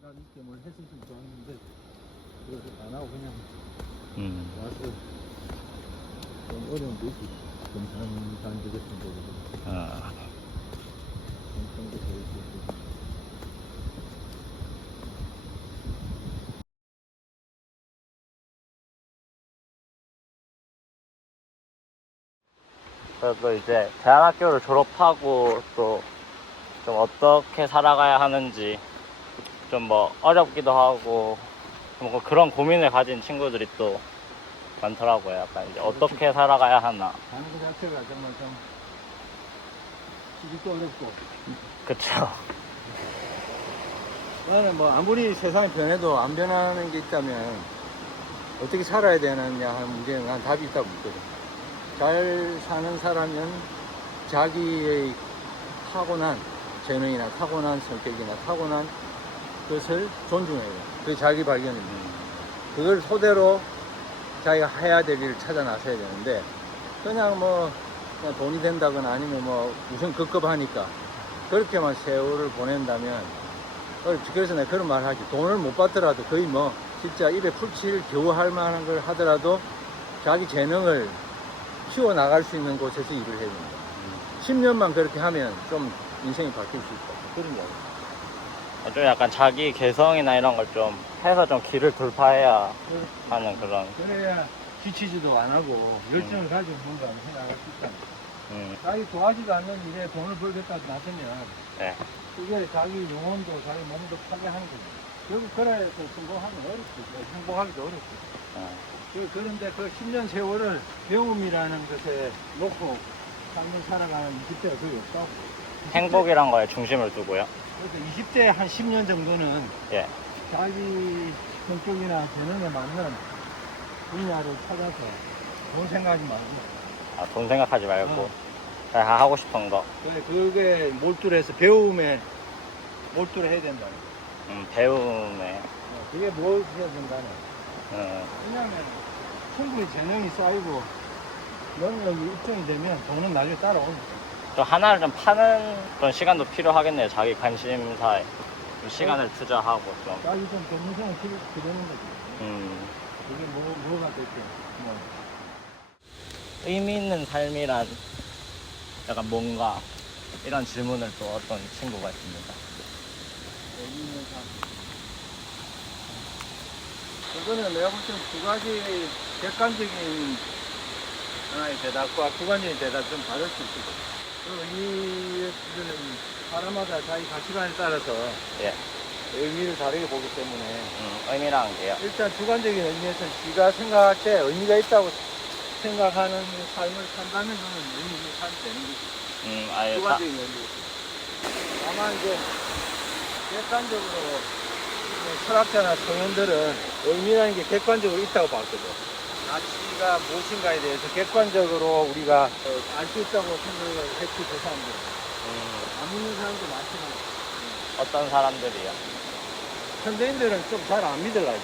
생각 있게 뭘 했었으면 좋았는데 그래서 안 하고 그냥 와서 좀 어려운 데 있지. 검사는 되겠습니다. 아, 검사도 되겠고. 그래도 이제 대안학교를 졸업하고 또 좀 어떻게 살아가야 하는지 좀 뭐 어렵기도 하고 뭐 그런 고민을 가진 친구들이 또 많더라고요. 약간 이제 어떻게 살아가야 하나. 하는 것 자체가 정말 좀 시집도 어렵고. 그쵸. 나는 뭐 아무리 세상이 변해도 안 변하는 게 있다면 어떻게 살아야 되느냐 하는 문제는 난 답이 있다고 믿거든. 잘 사는 사람은 자기의 타고난 재능이나 타고난 성격이나 타고난 것을 존중해야 돼. 그게 자기 발견입니다. 그걸 토대로 자기가 해야 될 일을 찾아 나서야 되는데 그냥 뭐 그냥 돈이 된다거나 아니면 뭐 우선 급급하니까 그렇게만 세월을 보낸다면 어렵지. 그래서 내가 그런 말 하지. 돈을 못 받더라도 거의 뭐 진짜 입에 풀칠 겨우 할 만한 걸 하더라도 자기 재능을 키워나갈 수 있는 곳에서 일을 해야 된다. 10년만 그렇게 하면 좀 인생이 바뀔 수 있다. 그런 이야기. 좀 약간 자기 개성이나 이런 걸 좀 해서 좀 길을 돌파해야 하는 그런. 그래야 지치지도 안 하고 열정을 가지고 뭔가 해나갈 수 있다. 자기 좋아하지도 않는 일에 돈을 벌겠다 나서면 네. 그게 자기 영혼도 자기 몸도 파괴하는 거죠. 결국 그래서 성공하기 어렵지. 행복하기도 어렵지. 그런데 그 10년 세월을 배움이라는 것에 놓고 삶을 살아가는 20대가 거의 없다고. 행복이란 거에 중심을 두고요. 그래서 20대 한 10년 정도는 예. 자기 성격이나 재능에 맞는 분야를 찾아서 돈 생각하지 말고. 아, 돈 생각하지 말고 다 하고 싶은 거. 그래, 그게 몰두해서 배움에 몰두를 해야 된다. 배움에. 그게 무엇이든 간에. 왜냐하면 충분히 재능이 쌓이고 능력이 입증이 되면 돈은 나중에 따라오니까. 좀 하나를 좀 파는 그런 시간도 필요하겠네요. 자기 관심사에 좀 시간을 투자하고 좀. 자기 좀 전문성을 기르는 거지. 그게 뭐가 될지. 뭐. 의미 있는 삶이란 약간 뭔가 이런 질문을 또 어떤 친구가 있습니다. 의미 있는 삶. 그거는 내가 볼 때는 두 가지 객관적인 하나의 대답과 주관적인 대답을 좀 받을 수 있을 거예요. 그 의미는 사람마다 자기 가치관에 따라서 예. 의미를 다르게 보기 때문에 의미라는 게요. 일단 주관적인 의미에서는 지가 생각할 때 의미가 있다고 생각하는 삶을 산다면 그는 의미 있는 삶이 되는 거지. 아예 주관적인 의미. 다만 이제 객관적으로 철학자나 성현들은 의미라는 게 객관적으로 있다고 봤거든. 가치가 무엇인가에 대해서 객관적으로 우리가 알 수 있다고 생각을 했지, 그 사람들. 안 믿는 사람도 많지만. 어떤 사람들이요? 현대인들은 좀 잘 안 믿으려고.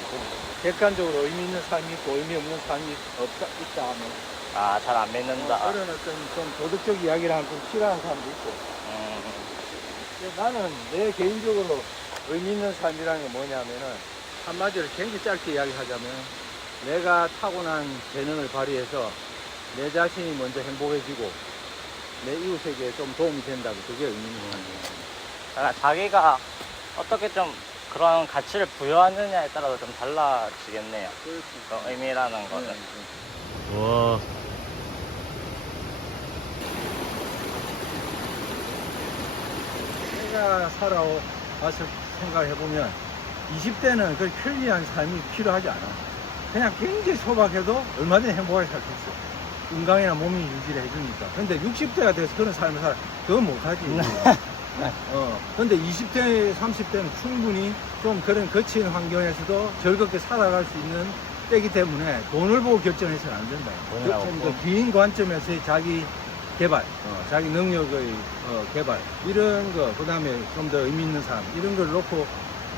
객관적으로 의미 있는 삶이 있고 의미 없는 삶이 있다 하면. 아, 잘 안 믿는다. 그런 어떤 좀 도덕적 이야기를 하면 좀 싫어하는 사람도 있고. 근데 나는 내 개인적으로 의미 있는 삶이라는 게 뭐냐면은 한마디로 굉장히 짧게 이야기하자면 내가 타고난 재능을 발휘해서 내 자신이 먼저 행복해지고 내 이웃에게 좀 도움이 된다고. 그게 의미 있는 삶이에요. 약간 자기가 어떻게 좀 그런 가치를 부여하느냐에 따라서 좀 달라지겠네요. 그 의미라는 거는. 와. 내가 살아와서 생각해보면 20대는 그 편리한 삶이 필요하지 않아. 그냥 굉장히 소박해도 얼마든지 행복하게 살 수 있어. 건강이나 몸이 유지를 해주니까. 근데 60대가 돼서 그런 삶을 살아. 그건 못하지. 근데 20대, 30대는 충분히 좀 그런 거친 환경에서도 즐겁게 살아갈 수 있는 때이기 때문에 돈을 보고 결정해서는 안 된다. 좀 긴 관점에서의 자기 개발, 자기 능력의 개발, 이런 거, 그 다음에 좀 더 의미 있는 삶, 이런 걸 놓고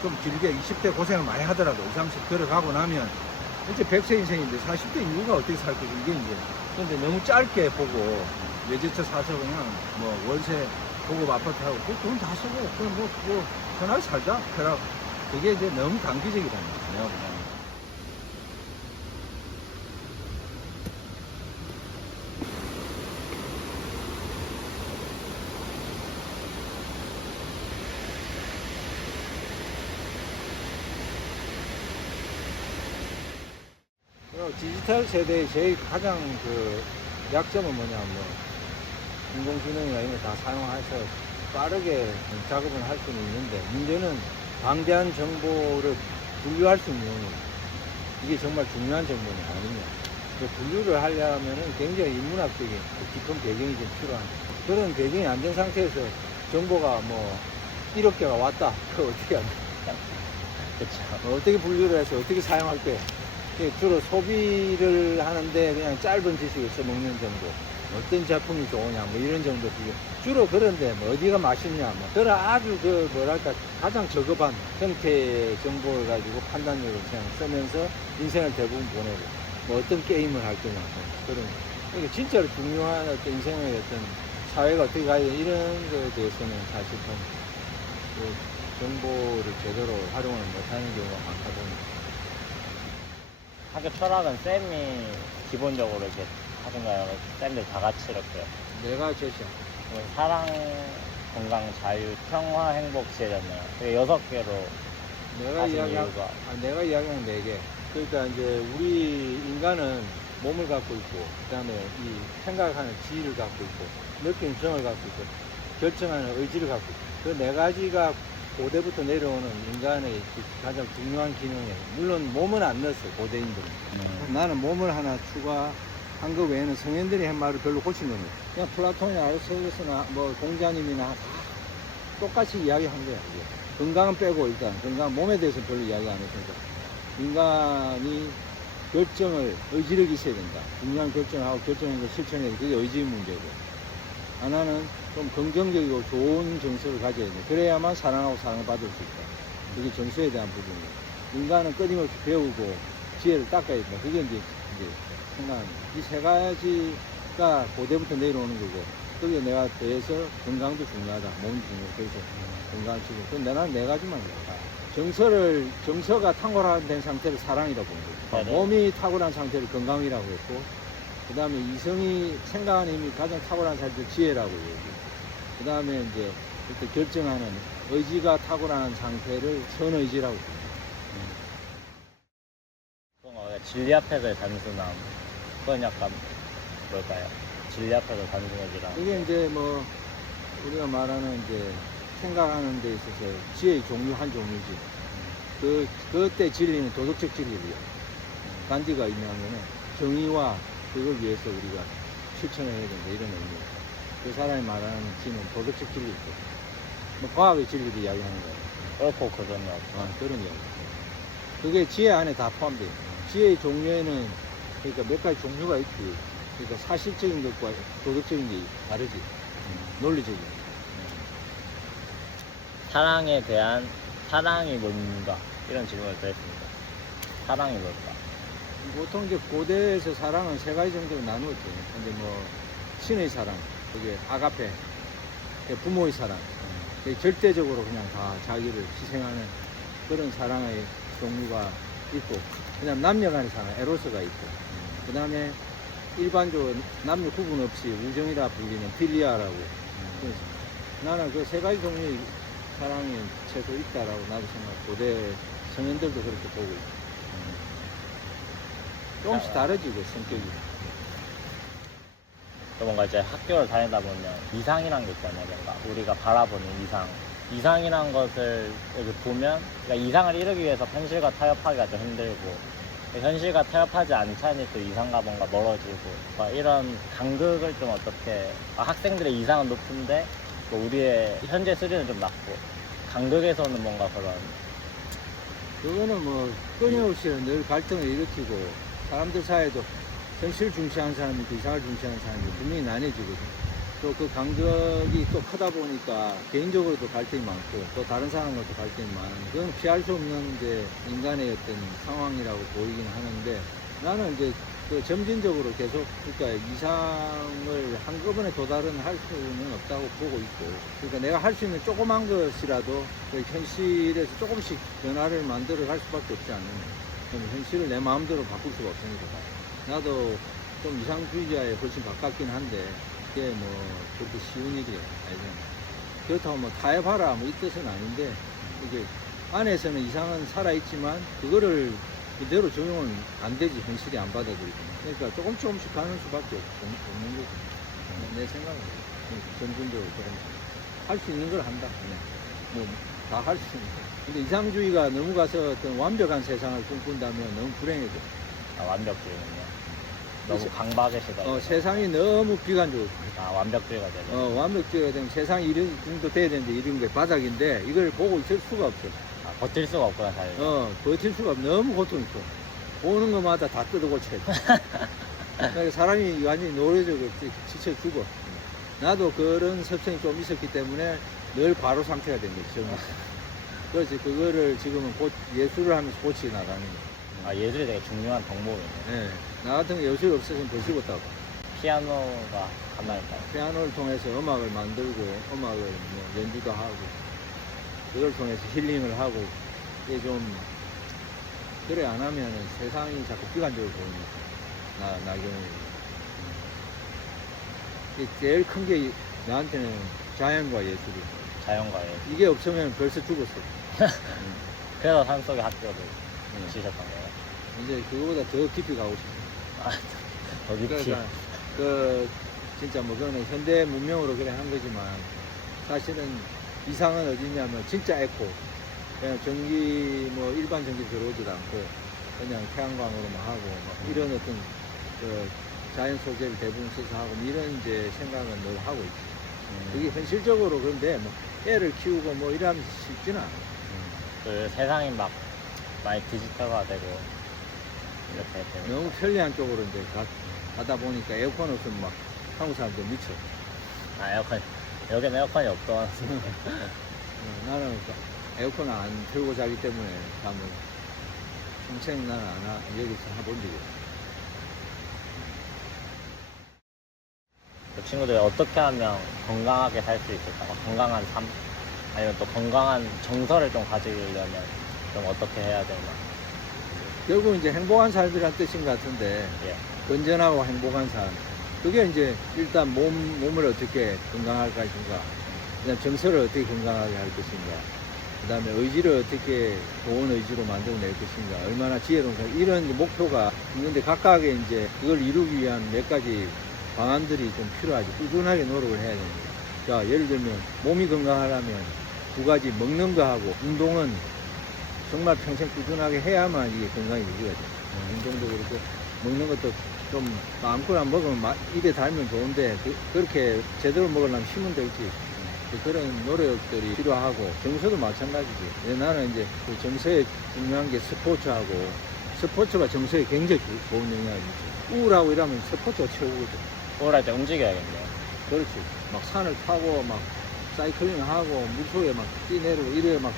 좀 길게 20대 고생을 많이 하더라도 20, 30 들어가고 나면 이제 100세 인생인데 40대 이후가 어떻게 살 거지, 이게 이제. 근데 너무 짧게 보고 외제차 사서 그냥 뭐 월세 고급 아파트 하고 돈 다 쓰고 그냥 뭐 편하게 살자. 그게 이제 너무 단기적이라는 거예요. 내가 보면. 디지털 세대의 제일 가장 그 약점은 뭐냐면 인공지능이나 이런 거 다 사용해서 빠르게 작업을 할 수는 있는데 문제는 방대한 정보를 분류할 수 있는 이게 정말 중요한 정보는 아니냐. 그 분류를 하려면은 굉장히 인문학적인 깊은 배경이 좀 필요한 그런 배경이 안 된 상태에서 정보가 뭐 1억 개가 왔다. 그거 어떻게 하냐. 그쵸. 어떻게 분류를 해서 어떻게 사용할 때 주로 소비를 하는데 그냥 짧은 지식을 써먹는 정도 어떤 제품이 좋으냐 뭐 이런 정도 주로 그런데 뭐 어디가 맛있냐 뭐 그런 아주 그 뭐랄까 가장 저급한 형태의 정보를 가지고 판단력을 그냥 쓰면서 인생을 대부분 보내고 뭐 어떤 게임을 할 거냐 그런 그러니까 진짜로 중요한 어떤 인생의 어떤 사회가 어떻게 가야 되냐 이런 거에 대해서는 사실 좀 정보를 제대로 활용을 못하는 경우가 많다 보니까 학교 철학은 쌤이 기본적으로 이렇게 하던가요? 쌤들 다 같이 이렇게 내가 제시한 사랑, 건강, 자유, 평화, 행복, 지혜잖아요. 그게 6개로 내가 하신 이야기한 이유가 내가 이야기한 4개. 그러니까 이제 우리 인간은 몸을 갖고 있고, 그다음에 이 생각하는 지위를 갖고 있고, 느끼는 정을 갖고 있고, 결정하는 의지를 갖고 있고, 그 4가지가 고대부터 내려오는 인간의 그 가장 중요한 기능이에요. 물론 몸은 안 넣었어요, 고대인들은. 나는 몸을 하나 추가한 거 외에는 성현들이 한 말을 별로 고친 겁니다. 그냥 플라톤이나 아리스토텔레스나 뭐 공자님이나 다 똑같이 이야기한 거야. 이게. 건강은 빼고 일단 건강 몸에 대해서 별로 이야기 안 했으니까 인간이 결정을 의지력이 있어야 된다. 중요한 결정을 하고 결정한 걸 실천해야 돼. 그게 의지의 문제고. 하나는 좀 긍정적이고 좋은 정서를 가져야 돼. 그래야만 사랑하고 사랑을 받을 수 있다. 그게 정서에 대한 부분이에요. 인간은 끊임없이 배우고 지혜를 닦아야 된다. 그게 이제 생각합니다. 이 3가지가 고대부터 내려오는 거고, 거기에 내가 더해서 건강도 중요하다. 몸도 중요하다. 그래서 건강을 지고. 그럼 나는 4가지만 해요. 정서가 탁월한 상태를 사랑이라고 보는 거예요. 맞아요. 몸이 탁월한 상태를 건강이라고 했고, 그 다음에 이성이 생각하는 힘이 가장 탁월한 상태를 지혜라고 얘기해요. 그 다음에 이제 그때 결정하는 의지가 탁월한 상태를 선의지라고 합니다. 그런 거 진리 앞에서의 단순함. 그건 약간 뭘까요? 진리 앞에서 단순해지라. 이게 이제 뭐 우리가 말하는 이제 생각하는 데 있어서 지혜의 종류 한 종류지. 그때 진리는 도덕적 진리예요. 간디가 있냐면은 정의와 그걸 위해서 우리가 실천을 해야 된다 이런 의미예요. 그 사람이 말하는 지는 도덕적 진리죠. 뭐 과학의 진리를 이야기하는 거예요. 옳고 그름이 없어. 그런 이야기. 그게 지혜 안에 다 포함돼요. 지혜의 종류에는 그러니까 몇 가지 종류가 있지. 그러니까 사실적인 것과 도덕적인 게 다르지. 논리적인. 사랑에 대한 사랑이 뭔가 이런 질문을 드렸습니다. 사랑이 뭘까? 보통 이제 고대에서 사랑은 3가지 정도로 나누었죠. 근데 뭐 신의 사랑, 그게 아가페, 부모의 사랑, 그게 절대적으로 그냥 다 자기를 희생하는 그런 사랑의 종류가 있고, 그다음 남녀 간의 사랑, 에로스가 있고, 그다음에 일반적으로 남녀 구분 없이 우정이라 불리는 필리아라고. 그래서 나는 그 3가지 종류의 사랑이 최소 있다라고 나도 생각하고, 고대 성인들도 그렇게 보고 있고. 조금씩 다르지, 그 성격이. 또 뭔가 이제 학교를 다니다 보면 이상이란 게 있잖아요. 뭔가 우리가 바라보는 이상. 이상이란 것을 이렇게 보면, 그러니까 이상을 이루기 위해서 현실과 타협하기가 좀 힘들고, 현실과 타협하지 않자니 또 이상과 뭔가 멀어지고, 그러니까 이런 간극을 좀 어떻게, 학생들의 이상은 높은데, 뭐 우리의 현재 수준은 좀 낮고, 간극에서는 뭔가 그런. 그거는 뭐 끊임없이 늘 갈등을 일으키고, 사람들 사이에도 현실 중시하는 사람이 있고 이상을 중시하는 사람이 분명히 나뉘어지거든. 또 그 간격이 또 크다 보니까 개인적으로도 갈등이 많고 또 다른 사람과도 갈등이 많은, 그건 피할 수 없는 이제 인간의 어떤 상황이라고 보이긴 하는데, 나는 이제 그 점진적으로 계속 그러니까 이상을 한꺼번에 도달은 할 수는 없다고 보고 있고, 그러니까 내가 할 수 있는 조그만 것이라도 그 현실에서 조금씩 변화를 만들어 갈 수밖에 없지 않는, 그럼 현실을 내 마음대로 바꿀 수가 없으니까. 나도 좀 이상주의자에 훨씬 가깝긴 한데 그게 뭐 그렇게 쉬운 일이 아니잖아. 그렇다고 뭐 타협하라 뭐 이 뜻은 아닌데, 이게 안에서는 이상은 살아있지만 그거를 그대로 적용은 안 되지, 현실이 안 받아들이고. 그러니까 조금씩 가는 수밖에 없는 거지. 내 생각은 점진적으로 조금씩 할 수 있는 걸 한다. 뭐 다 할 수 있는 거. 근데 이상주의가 너무 가서 어떤 완벽한 세상을 꿈꾼다면 너무 불행해져. 아, 완벽주의는요? 너무 강박이시다. 세상이 너무 비관적으로. 아, 완벽주의가 되면. 완벽주의가 되면 세상이 이런 정도 돼야 되는데 이런 게 바닥인데 이걸 보고 있을 수가 없어. 아, 버틸 수가 없구나, 자기가. 버틸 수가 없어. 너무 고통있고. 보는 것마다 다 뜯어고쳐야 돼. 그러니까 사람이 완전히 노래적으로 지쳐 죽어. 나도 그런 습성이 좀 있었기 때문에 늘 과로 상태가 된 거지, 정말. 그래서 그거를 지금은 예술을 하면서 고치 나가는 거야. 아, 예술이 되게 중요한 덕목이네. 네. 나 같은 거 예술이 없었으면 더 죽었다고. 피아노가 하나일까요? 피아노를 통해서 음악을 만들고, 음악을 뭐 연주도 하고, 그걸 통해서 힐링을 하고, 이게 좀, 그래 안 하면은 세상이 자꾸 비관적으로 보이니까, 나 경우에. 이게 제일 큰 게 나한테는 자연과 예술이. 자연과 예술. 이게 없으면 벌써 죽었어. 그래서 산속의 학교를 지셨던 거예요? 이제 그거보다 더 깊이 가고 싶어. 아, 더 깊이. 그러니까, 진짜 뭐, 그거는 현대 문명으로 그래 한 거지만, 사실은 이상은 어디냐면, 진짜 에코. 그냥 전기, 뭐, 일반 전기 들어오지도 않고, 그냥 태양광으로만 하고, 막 이런 어떤, 자연 소재를 대부분 써서 하고, 뭐 이런 이제 생각은 늘 하고 있지. 그게 현실적으로 그런데, 뭐, 애를 키우고 뭐, 이러면 쉽지는 않아. 그 세상이 막 많이 디지털화 되고, 이렇게 되면. 너무 편리한 쪽으로 이제 가다 보니까 에어컨 없으면 막, 한국 사람들 미쳐. 아, 에어컨. 여기는 에어컨이 없던. 나는 에어컨 안 틀고 자기 때문에 잠을 평생 나는 여기서 해본 적이 없어. 그 친구들이 어떻게 하면 건강하게 살 수 있을까? 건강한 삶? 아니면 또 건강한 정서를 좀 가지려면 좀 어떻게 해야 되나? 결국 이제 행복한 삶이란 뜻인 것 같은데, 예. 건전하고 행복한 삶. 그게 이제 일단 몸을 어떻게 건강할 것인가, 그다음 정서를 어떻게 건강하게 할 것인가, 그다음에 의지를 어떻게 좋은 의지로 만들어낼 것인가, 얼마나 지혜로운 삶, 이런 목표가 있는데 각각의 이제 그걸 이루기 위한 몇 가지 방안들이 좀 필요하지. 꾸준하게 노력을 해야 됩니다. 자, 예를 들면 몸이 건강하려면 두 가지, 먹는 거하고 운동은 정말 평생 꾸준하게 해야만 이게 건강이 유지가 돼. 운동도 그렇고 먹는 것도 좀 마음껏 먹으면 입에 달면 좋은데 그렇게 제대로 먹으려면 힘은 들지. 그런 노력들이 필요하고 정서도 마찬가지지. 나는 이제 그 정서에 중요한 게 스포츠가 정서에 굉장히 좋은 영향을 미쳐. 우울하고 이러면 스포츠가 최고거든. 우울할 때 움직여야겠네요. 그렇지. 막 산을 타고 막 사이클링 하고 물속에 막 뛰내리고 이래 막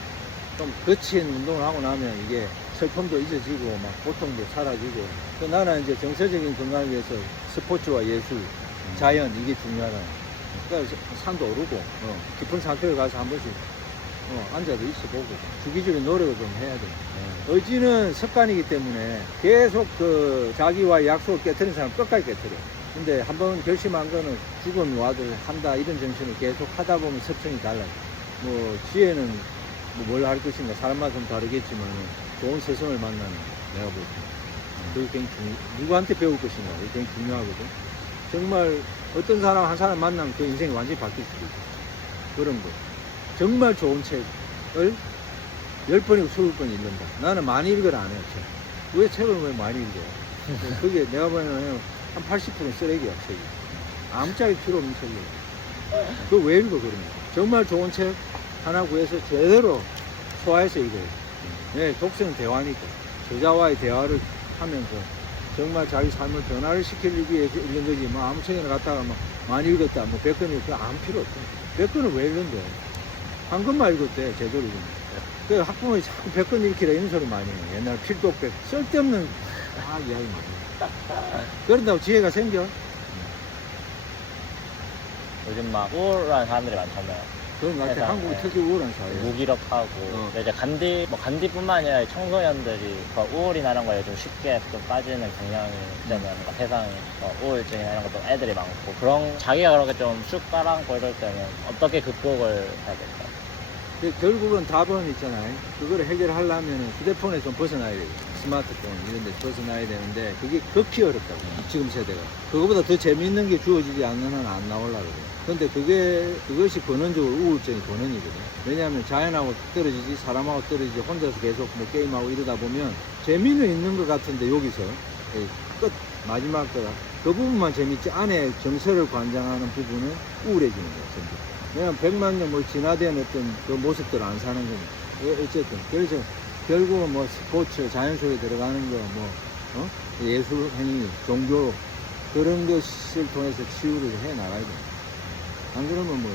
좀 거친 운동을 하고 나면 이게 슬픔도 잊어지고 막 고통도 사라지고. 나는 이제 정서적인 건강을 위해서 스포츠와 예술, 자연 이게 중요하다. 그러니까 산도 오르고 깊은 산속에 가서 한 번씩 앉아도 있어보고 주기적인 노력을 좀 해야 돼. 의지는 습관이기 때문에 계속 그 자기와 약속을 깨트리는 사람 끝까지 깨트려. 근데 한번 결심한 거는 죽음이 와도 한다 이런 정신을 계속 하다 보면 습성이 달라져. 뭐 지혜는 뭐 뭘 할 것인가 사람마다 좀 다르겠지만 좋은 스승을 만나는 내가 볼 때 그게 굉장히 누구한테 배울 것인가 그게 굉장히 중요하거든. 정말 어떤 사람 한 사람 만나면 그 인생이 완전히 바뀔 수도 있어. 그런 거 정말 좋은 책을 10번이고 20번 읽는다. 나는 많이 읽으라 안 해요. 왜 책을 왜 많이 읽어? 그게 내가 보면 한 80%는 쓰레기야, 책이. 아무짝에 필요 없는 책이야. 그거 왜 읽어, 그러면? 정말 좋은 책 하나 구해서 제대로 소화해서 읽어요. 네, 독서는 대화니까. 저자와의 대화를 하면서 정말 자기 삶을 변화를 시키기 위해 읽는 거지. 뭐 아무 책이나 갖다가 뭐 많이 읽었다, 뭐 100권 읽었다, 아무 필요 없어. 100권을 왜 읽는데? 한 권만 읽었대, 제대로 읽으면. 그 학부모이 자꾸 100권 읽히라 이런 소리 많이 해요. 옛날 필독 100. 쓸데없는, 이야기 많이 해요. 그런다고 지혜가 생겨? 요즘 막 우울한 사람들이 많잖아요. 그런 것 같아. 세상에. 한국이 특히 우울한 사회야. 무기력하고 근데 이제 간디뿐만 아니라 청소년들이 우울이나 이런 거에 좀 쉽게 좀 빠지는 경향이 있다면 뭔가 세상에 우울증이나 이런 것도 애들이 많고 그런 자기가 그렇게 좀 쑥 깔아앉고 이럴 때는 어떻게 극복을 해야 될까요? 결국은 답은 있잖아요. 그걸 해결하려면 휴대폰에서 좀 벗어나야 돼요. 스마트폰 이런 데 벗어나야 되는데 그게 극히 어렵다고. 지금 세대가. 그거보다 더 재밌는 게 주어지지 않는 한 안 나오려고 그래요. 근데 그것이 근원적으로 우울증의 근원이거든. 왜냐하면 자연하고 떨어지지, 사람하고 떨어지지, 혼자서 계속 뭐 게임하고 이러다 보면 재미는 있는 것 같은데 여기서 끝, 마지막 거가 그 부분만 재밌지 안에 정서를 관장하는 부분은 우울해지는 거야, 전부. 왜냐면 100만 년 뭐 진화된 어떤 그 모습들을 안 사는 거니까. 어쨌든. 그래서 결국은 뭐 스포츠, 자연 속에 들어가는 거, 예술 행위, 종교, 그런 것을 통해서 치유를 해 나가야 돼. 안 그러면 뭐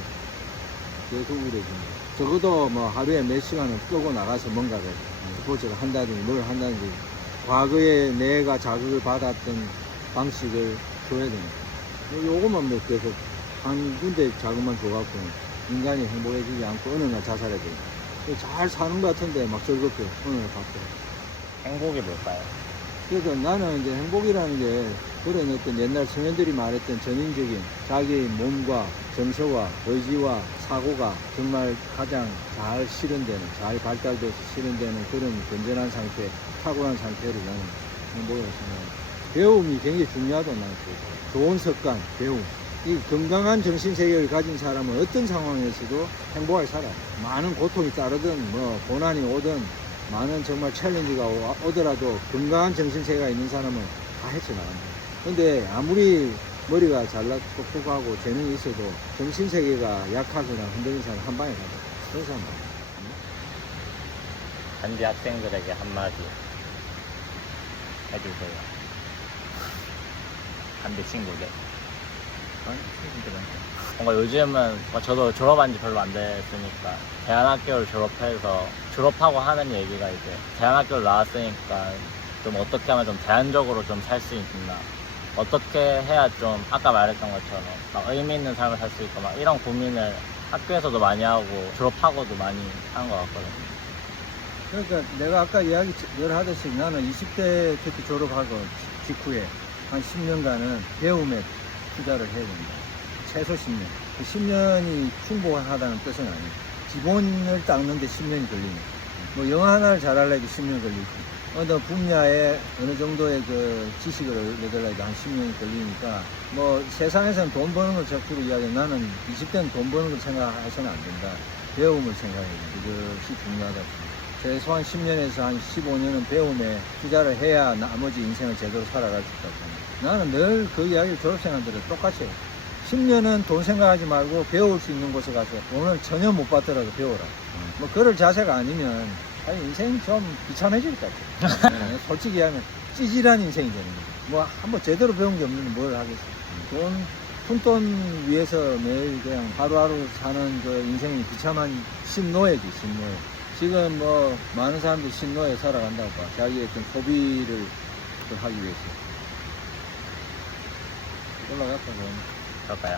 계속 우울해지는 거. 적어도 뭐 하루에 몇 시간은 끄고 나가서 뭔가를 스포츠를 한다든지 뭘 한다든지 과거에 내가 자극을 받았던 방식을 줘야 되니까. 요것만 뭐 계속 한 군데 자극만 줘갖고 인간이 행복해지지 않고 어느 날 자살해야 돼. 잘 사는 것 같은데 막 즐겁게 어느 날 바뀌어. 행복이 뭘까요? 그래서 나는 이제 행복이라는 게 그런 어떤 옛날 청년들이 말했던 전인적인 자기 몸과 정서와 의지와 사고가 정말 가장 잘 실현되는, 잘 발달돼서 실현되는 그런 건전한 상태, 탁월한 상태를 나는 행복이라고 생각합니다. 배움이 굉장히 중요하다고 나는 생각해요. 좋은 습관, 배움. 이 건강한 정신세계를 가진 사람은 어떤 상황에서도 행복하게 살아요. 많은 고통이 따르든 뭐 고난이 오든 많은 정말 챌린지가 오더라도 건강한 정신세계가 있는 사람은 다 헤쳐나간다. 근데 아무리 머리가 잘나 똑똑하고 재능이 있어도 정신세계가 약하거나 흔들린 사람 한 방에 가죠. 그런 사람 봐요. 간디 학생들에게 한마디 해주세요. 간디 친구들. 뭔가 요즘은 저도 졸업한 지 별로 안 됐으니까 대안학교를 졸업하고 하는 얘기가 이제 대안학교를 나왔으니까 좀 어떻게 하면 좀 대안적으로 좀 살 수 있나, 어떻게 해야 좀 아까 말했던 것처럼 막 의미 있는 삶을 살 수 있고 막 이런 고민을 학교에서도 많이 하고 졸업하고도 많이 하는 것 같거든요. 그러니까 내가 아까 이야기 늘 하듯이 나는 20대 특히 졸업하고 직후에 한 10년간은 배움에 투자를 해야 된다. 최소 10년. 그 10년이 충분하다는 뜻은 아니에요. 기본을 닦는데 10년이 걸리니까. 뭐 영어 하나를 잘하려면 10년 걸리고, 어느 분야에 어느 정도의 그 지식을 얻으려면 한 10년이 걸리니까, 뭐 세상에서는 돈 버는 걸 적주로 이야기해. 나는 20대는 돈 버는 걸 생각해서는 안 된다. 배움을 생각해야 된다. 그것이 중요하다. 최소한 10년에서 한 15년은 배움에 투자를 해야 나머지 인생을 제대로 살아갈 수 있다고 생각합니다. 나는 늘 그 이야기를 졸업생한테도 똑같이 해요. 10년은 돈 생각하지 말고 배울 수 있는 곳에 가서 돈을 전혀 못 받더라도 배워라. 뭐 그럴 자세가 아니면 인생이 좀 비참해질 것 같아요. 솔직히 하면 찌질한 인생이 되는 거죠. 뭐 한번 제대로 배운 게 없는데 뭘 하겠어요. 푼돈 위해서 매일 그냥 하루하루 사는 그 인생이 비참한 신노예지, 신노예. 지금 뭐 많은 사람들이 신노예 살아간다고 봐. 자기의 좀 소비를 하기 위해서. 올라갔다 그러면. 그럴까요?